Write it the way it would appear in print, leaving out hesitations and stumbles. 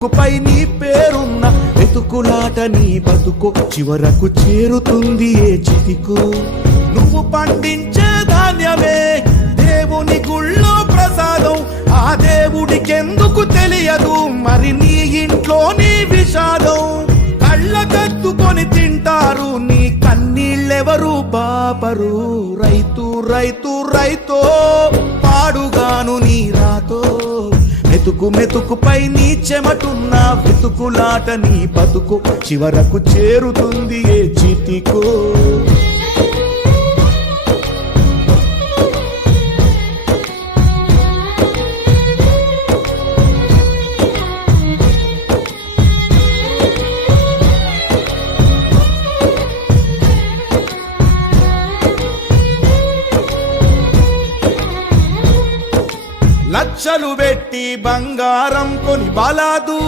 పై నీ పేరున్న వెతుకులాట నీ బతుకు చివరకు చేరుతుంది ఏ చితికు. నువ్వు పండించే ధాన్యమే దేవుని గుళ్ళో ప్రసాదం, ఆ దేవుడికెందుకు తెలియదు మరి నీ ఇంట్లో నీ విషాదం. కళ్ళ కత్తుకొని తింటారు నీ కన్నీళ్ళెవరు బాపరు. రైతు రైతు రైతో పాడుగాను నీ రాతో, మెతుకు మెతుకుపై నీ చెమటున్న వెతుకులాట నీ బతుకు చివరకు చేరుతుంది ఏ చితికో. లక్షలు పెట్టి బంగారం కొని బలాదూర్